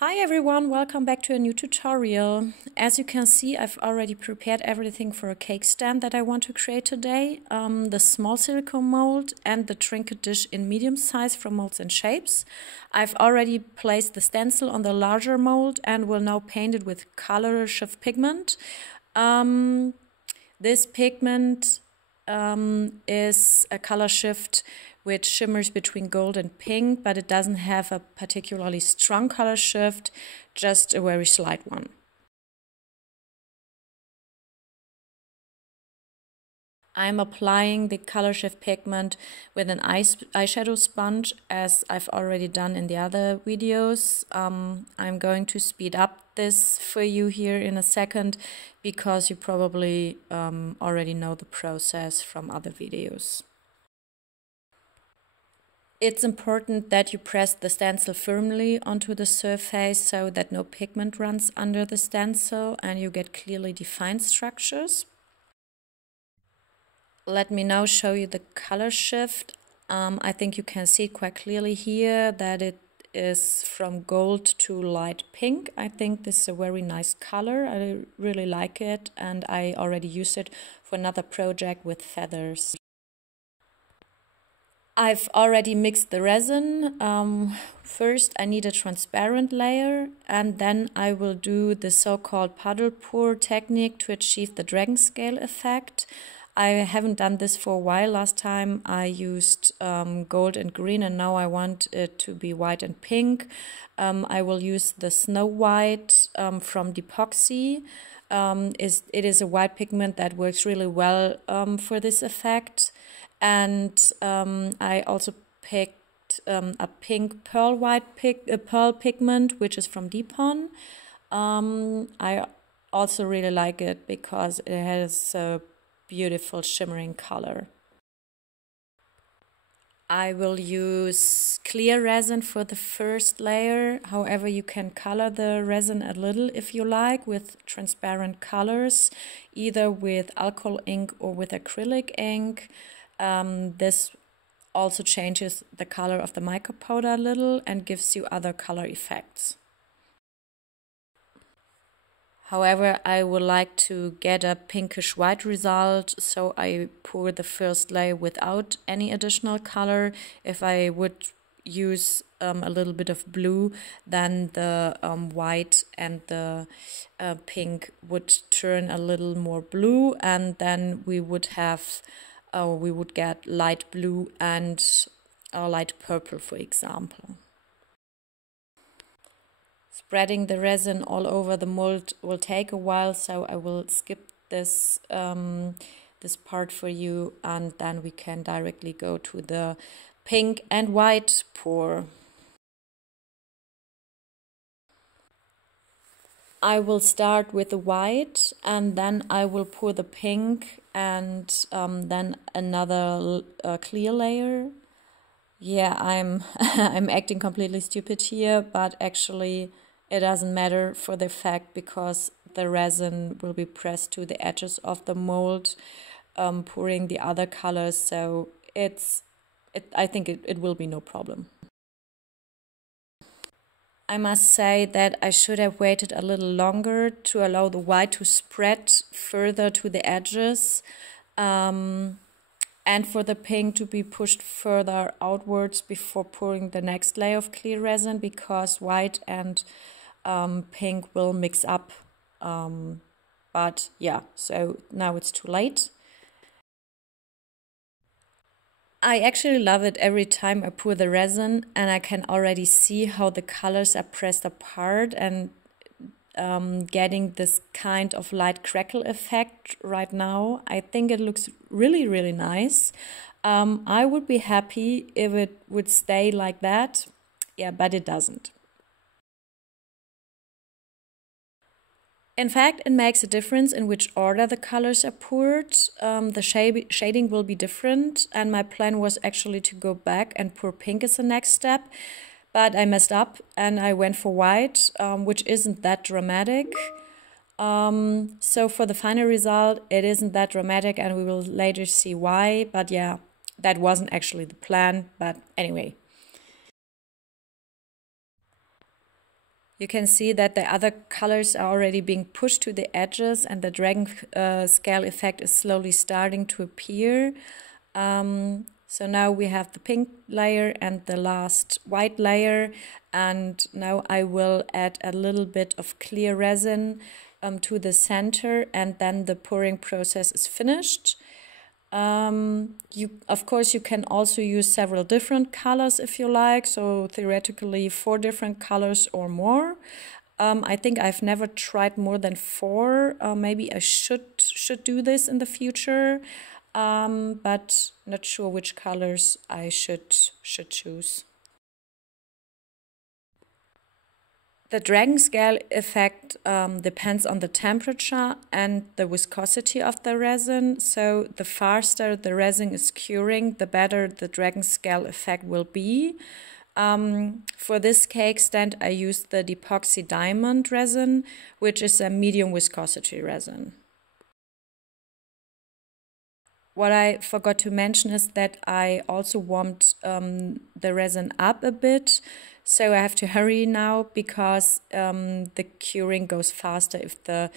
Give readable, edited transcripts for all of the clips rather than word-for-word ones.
Hi everyone, welcome back to a new tutorial. As you can see, I've already prepared everything for a cake stand that I want to create today. The small silicone mold and the trinket dish in medium size from Molds and Shapes. I've already placed the stencil on the larger mold and will now paint it with color shift pigment. This pigment is a color shift which shimmers between gold and pink, but it doesn't have a particularly strong color shift, just a very slight one. I'm applying the color shift pigment with an eyeshadow sponge, as I've already done in the other videos. I'm going to speed up this for you here in a second, because you probably already know the process from other videos. It's important that you press the stencil firmly onto the surface so that no pigment runs under the stencil and you get clearly defined structures. Let me now show you the color shift. I think you can see quite clearly here that it is from gold to light pink. I think this is a very nice color. I really like it, and I already used it for another project with feathers. I've already mixed the resin. First I need a transparent layer, and then I will do the so-called puddle pour technique to achieve the dragon scale effect. I haven't done this for a while. Last time I used gold and green, and now I want it to be white and pink. I will use the Snow White from Epoxy. It is a white pigment that works really well for this effect. And I also picked a pink pearl pigment, which is from Depon. I also really like it because it has a beautiful shimmering color. I will use clear resin for the first layer. However, you can color the resin a little if you like with transparent colors, either with alcohol ink or with acrylic ink. This also changes the color of the mica powder a little and gives you other color effects. However, I would like to get a pinkish white result, so I pour the first layer without any additional color. If I would use a little bit of blue, then the white and the pink would turn a little more blue, and then we would get light blue and light purple, for example. Spreading the resin all over the mold will take a while, so I will skip this this part for you, and then we can directly go to the pink and white pour. I will start with the white, and then I will pour the pink, and then another clear layer. Yeah, I'm I'm acting completely stupid here, but actually it doesn't matter for the effect, because the resin will be pressed to the edges of the mold, pouring the other colors, so I think it will be no problem. I must say that I should have waited a little longer to allow the white to spread further to the edges, and for the pink to be pushed further outwards before pouring the next layer of clear resin, because white and pink will mix up. But yeah, so now it's too late. I actually love it every time I pour the resin, and I can already see how the colors are pressed apart and getting this kind of light crackle effect right now. I think it looks really, really nice. I would be happy if it would stay like that. Yeah, but it doesn't. In fact, it makes a difference in which order the colors are poured. The shading will be different, and my plan was actually to go back and pour pink as the next step, but I messed up and I went for white, which isn't that dramatic. So for the final result, it isn't that dramatic, and we will later see why, but yeah, that wasn't actually the plan, but anyway. You can see that the other colors are already being pushed to the edges and the dragon scale effect is slowly starting to appear. So now we have the pink layer and the last white layer, and now I will add a little bit of clear resin to the center, and then the pouring process is finished. Of course, you can also use several different colors if you like, so theoretically 4 different colors or more. I think I've never tried more than 4. Maybe I should do this in the future, but not sure which colors I should choose. The dragon scale effect depends on the temperature and the viscosity of the resin. So the faster the resin is curing, the better the dragon scale effect will be. For this cake stand, I used the epoxy diamond resin, which is a medium viscosity resin. What I forgot to mention is that I also warmed the resin up a bit, so I have to hurry now because the curing goes faster if the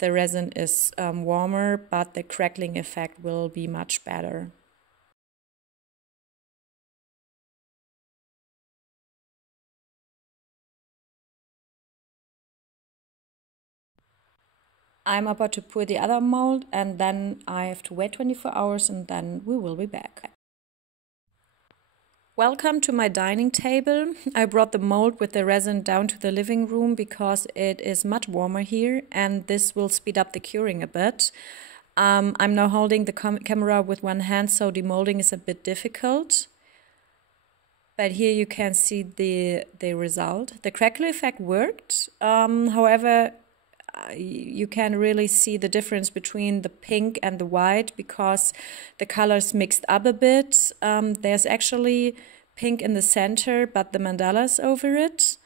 resin is warmer, but the crackling effect will be much better. I'm about to pour the other mold, and then I have to wait 24 hours and then we will be back. Welcome to my dining table. I brought the mold with the resin down to the living room because it is much warmer here and this will speed up the curing a bit. I'm now holding the camera with one hand, so demolding is a bit difficult. But here you can see the result. The crackle effect worked. However, you can really see the difference between the pink and the white because the colors mixed up a bit. There's actually pink in the center, but the mandalas over it.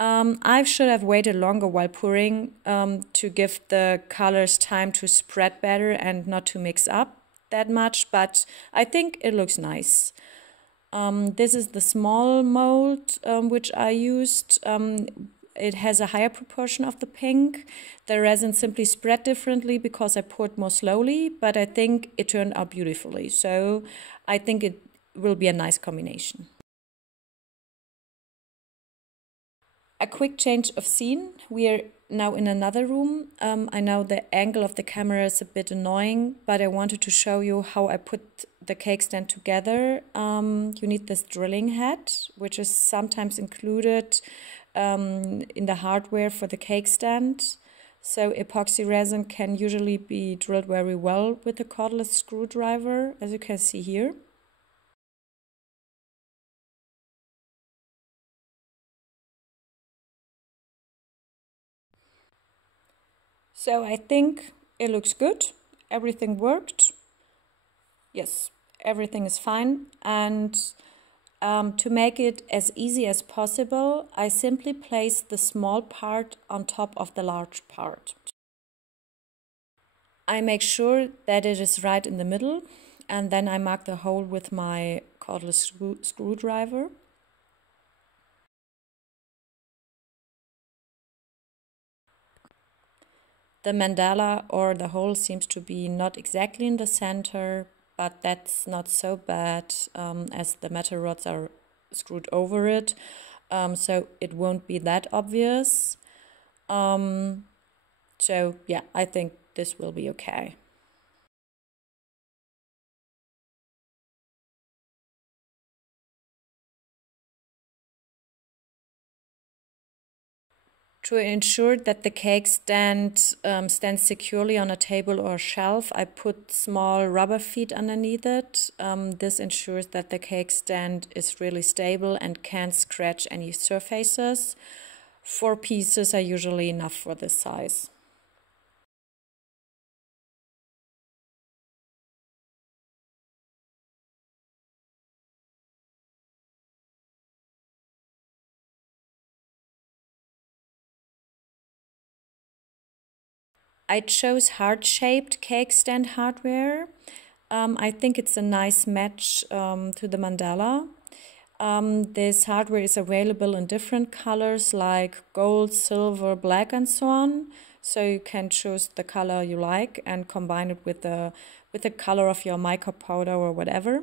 I should have waited longer while pouring to give the colors time to spread better and not to mix up that much, but I think it looks nice. This is the small mold which I used. It has a higher proportion of the pink. The resin simply spread differently because I poured more slowly, but I think it turned out beautifully. So I think it will be a nice combination. A quick change of scene. We are now in another room. I know the angle of the camera is a bit annoying, but I wanted to show you how I put the cake stand together. You need this drilling head, which is sometimes included in the hardware for the cake stand. So epoxy resin can usually be drilled very well with a cordless screwdriver, as you can see here. So I think it looks good. Everything worked. Yes, everything is fine. And to make it as easy as possible, I simply place the small part on top of the large part. I make sure that it is right in the middle, and then I mark the hole with my cordless screwdriver. The mandala or the hole seems to be not exactly in the center, but that's not so bad as the metal rods are screwed over it, so it won't be that obvious. So yeah, I think this will be okay. To ensure that the cake stands securely on a table or shelf, I put small rubber feet underneath it. This ensures that the cake stand is really stable and can't scratch any surfaces. 4 pieces are usually enough for this size. I chose heart-shaped cake stand hardware. I think it's a nice match to the mandala. This hardware is available in different colors like gold, silver, black, and so on. So you can choose the color you like and combine it with the color of your mica powder or whatever.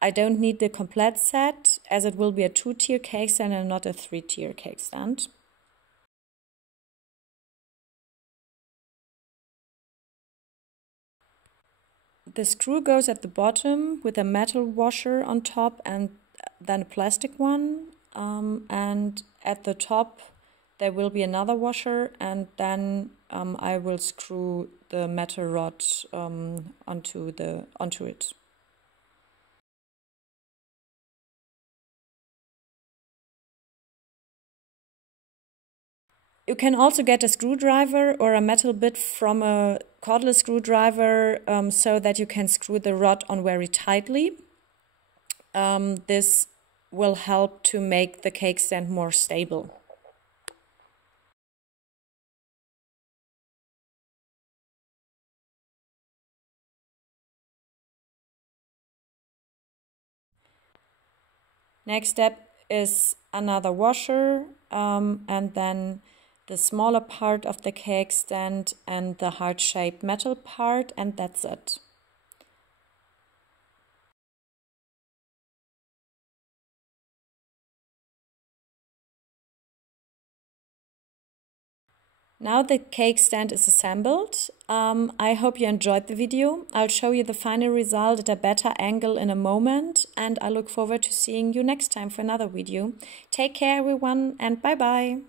I don't need the complete set, as it will be a 2-tier cake stand and not a 3-tier cake stand. The screw goes at the bottom with a metal washer on top and then a plastic one. And at the top there will be another washer, and then I will screw the metal rod onto it. You can also get a screwdriver or a metal bit from a cordless screwdriver so that you can screw the rod on very tightly. This will help to make the cake stand more stable. Next step is another washer and then the smaller part of the cake stand and the heart-shaped metal part, and that's it. Now the cake stand is assembled. I hope you enjoyed the video. I'll show you the final result at a better angle in a moment, and I look forward to seeing you next time for another video. Take care everyone, and bye bye!